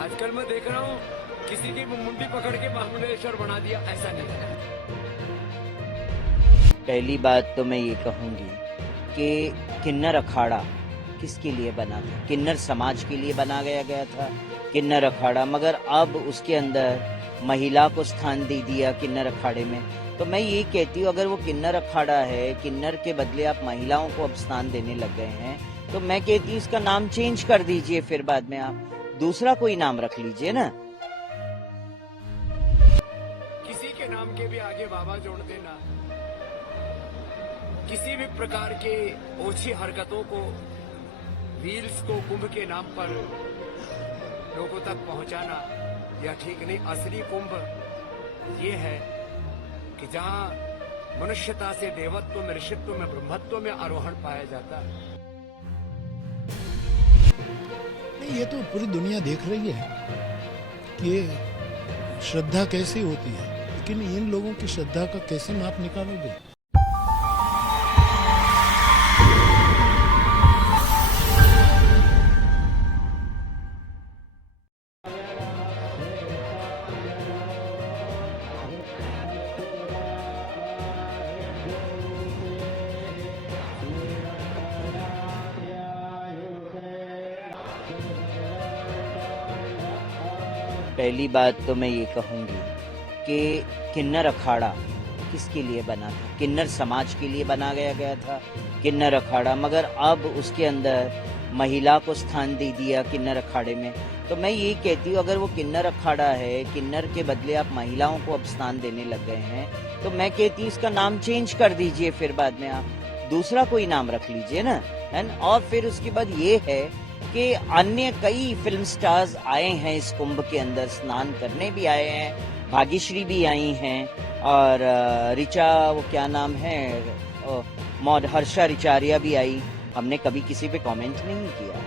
आजकल मैं देख रहा हूँ किसी की मुंडी पकड़ के महामंडलेश्वर बना दिया, ऐसा नहीं है। पहली बात तो मैं ये कहूंगी कि किन्नर अखाड़ा किसके लिए बना था? किन्नर समाज के लिए बना गया था किन्नर अखाड़ा, मगर अब उसके अंदर महिला को स्थान दे दिया किन्नर अखाड़े में। तो मैं ये कहती हूँ, अगर वो किन्नर अखाड़ा है, किन्नर के बदले आप महिलाओं को अब स्थान देने लग गए हैं, तो मैं कहती हूँ इसका नाम चेंज कर दीजिए, फिर बाद में आप दूसरा कोई नाम रख लीजिए ना। किसी के नाम के भी आगे बाबा जोड़ देना, किसी भी प्रकार के ओछी हरकतों को, व्हील्स को कुंभ के नाम पर लोगों तक पहुंचाना, यह ठीक नहीं। असली कुंभ ये है कि जहां मनुष्यता से देवत्व में, ऋषित्व में, ब्रह्मत्व में आरोहण पाया जाता। नहीं, ये तो पूरी दुनिया देख रही है कि श्रद्धा कैसी होती है, लेकिन इन लोगों की श्रद्धा का कैसे माप निकालोगे? पहली बात तो मैं ये कहूंगी कि किन्नर अखाड़ा किसके लिए बना था? किन्नर समाज के लिए बना गया था किन्नर अखाड़ा, मगर अब उसके अंदर महिला को स्थान दे दिया किन्नर अखाड़े में। तो मैं ये कहती हूँ, अगर वो किन्नर अखाड़ा है, किन्नर के बदले आप महिलाओं को अब स्थान देने लग गए हैं, तो मैं कहती हूँ इसका नाम चेंज कर दीजिए, फिर बाद में आप दूसरा कोई नाम रख लीजिए ना, है ना। और फिर उसके बाद ये है कि अन्य कई फिल्म स्टार्स आए हैं इस कुंभ के अंदर, स्नान करने भी आए हैं, भाग्यश्री भी आई हैं, और ऋचा, वो क्या नाम है, हर्षा रिचारिया भी आई। हमने कभी किसी पे कमेंट नहीं किया,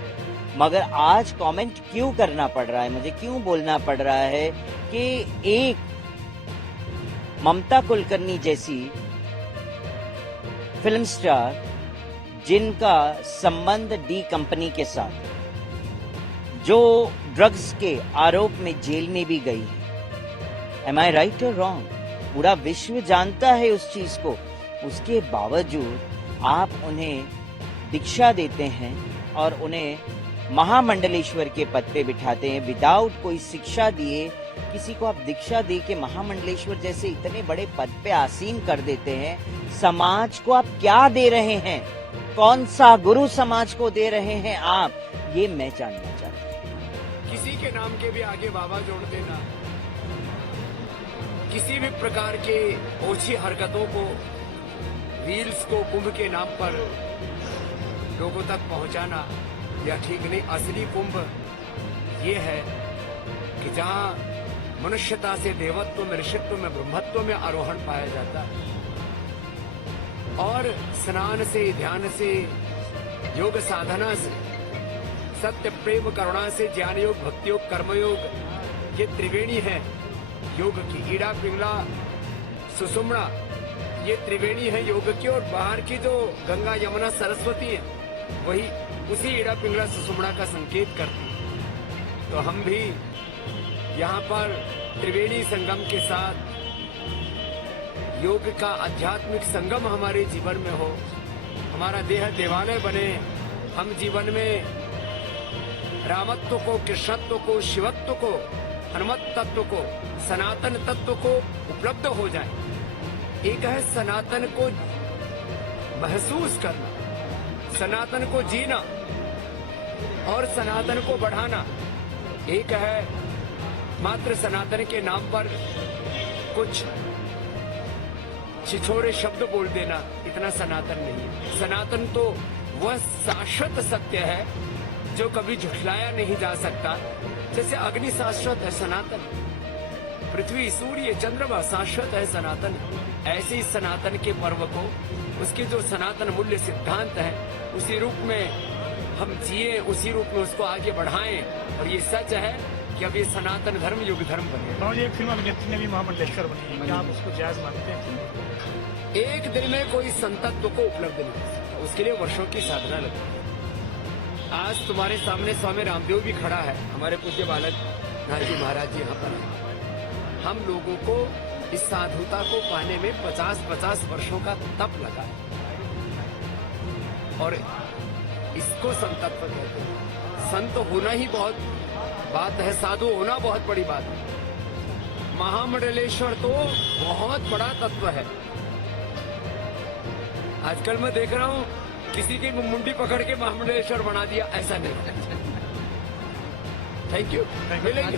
मगर आज कमेंट क्यों करना पड़ रहा है, मुझे क्यों बोलना पड़ रहा है कि एक ममता कुलकर्णी जैसी फिल्म स्टार, जिनका संबंध डी कंपनी के साथ, जो ड्रग्स के आरोप में जेल में भी गई है, एम आई राइट और रॉन्ग, पूरा विश्व जानता है उस चीज को, उसके बावजूद आप उन्हें दीक्षा देते हैं और उन्हें महामंडलेश्वर के पद पे बिठाते हैं विदाउट कोई शिक्षा दिए। किसी को आप दीक्षा दे के महामंडलेश्वर जैसे इतने बड़े पद पे आसीन कर देते हैं। समाज को आप क्या दे रहे हैं? कौन सा गुरु समाज को दे रहे हैं आप? ये मैं जानना चाहता हूँ। किसी के नाम के भी आगे बाबा जोड़ देना, किसी भी प्रकार के ओछी हरकतों को, व्हील्स को कुंभ के नाम पर लोगों तक पहुंचाना, यह ठीक नहीं। असली कुंभ ये है कि जहां मनुष्यता से देवत्व में, ऋषित्व में, ब्रह्मत्व में आरोहण पाया जाता, और स्नान से, ध्यान से, योग साधना से, सत्य प्रेम करुणा से, ज्ञान योग, भक्ति योग, कर्मयोग, ये त्रिवेणी है योग की। ईड़ा पिंगला सुषुम्ना, ये त्रिवेणी है योग की। और बाहर की जो गंगा यमुना सरस्वती है, वही उसी ईड़ा पिंगला सुषुम्ना का संकेत करती है। तो हम भी यहाँ पर त्रिवेणी संगम के साथ योग का आध्यात्मिक संगम हमारे जीवन में हो, हमारा देह देवालय बने, हम जीवन में रामत्व को, कृष्णत्व को, शिवत्व को, हनुमत तत्व को, सनातन तत्व को उपलब्ध हो जाए। एक है सनातन को महसूस करना, सनातन को जीना और सनातन को बढ़ाना। एक है मात्र सनातन के नाम पर कुछ छिछोरे शब्द बोल देना, इतना सनातन नहीं है। सनातन तो वह शाश्वत सत्य है जो कभी झुठलाया नहीं जा सकता। जैसे अग्नि शाश्वत है, सनातन, पृथ्वी, सूर्य, चंद्रमा शाश्वत है, सनातन। ऐसे ही सनातन के पर्व को, उसके जो सनातन मूल्य सिद्धांत है, उसी रूप में हम जिए, उसी रूप में उसको आगे बढ़ाएं। और ये सच है कि अब ये सनातन धर्म युग धर्म बने। एक फिल्म अभिनेत्री ने भी महामंडलेश्वर बनी है, क्या आप उसको जायज मानते हैं? एक दिन में कोई संतत्व को उपलब्ध नहीं हो सकता, उसके लिए वर्षों की साधना लगती है। आज तुम्हारे सामने स्वामी रामदेव भी खड़ा है, हमारे पूज्य बालक नाथ जी महाराज जी यहाँ पर है। हम लोगों को इस साधुता को पाने में 50-50 वर्षों का तप लगा है और इसको संतत्व कहते हैं। संत होना ही बहुत बात है, साधु होना बहुत बड़ी बात है। महामंडलेश्वर तो बहुत बड़ा तत्व है। आजकल मैं देख रहा हूँ किसी की मुंडी पकड़ के महामंडलेश्वर बना दिया, ऐसा नहीं। Thank you. मिलेंगे।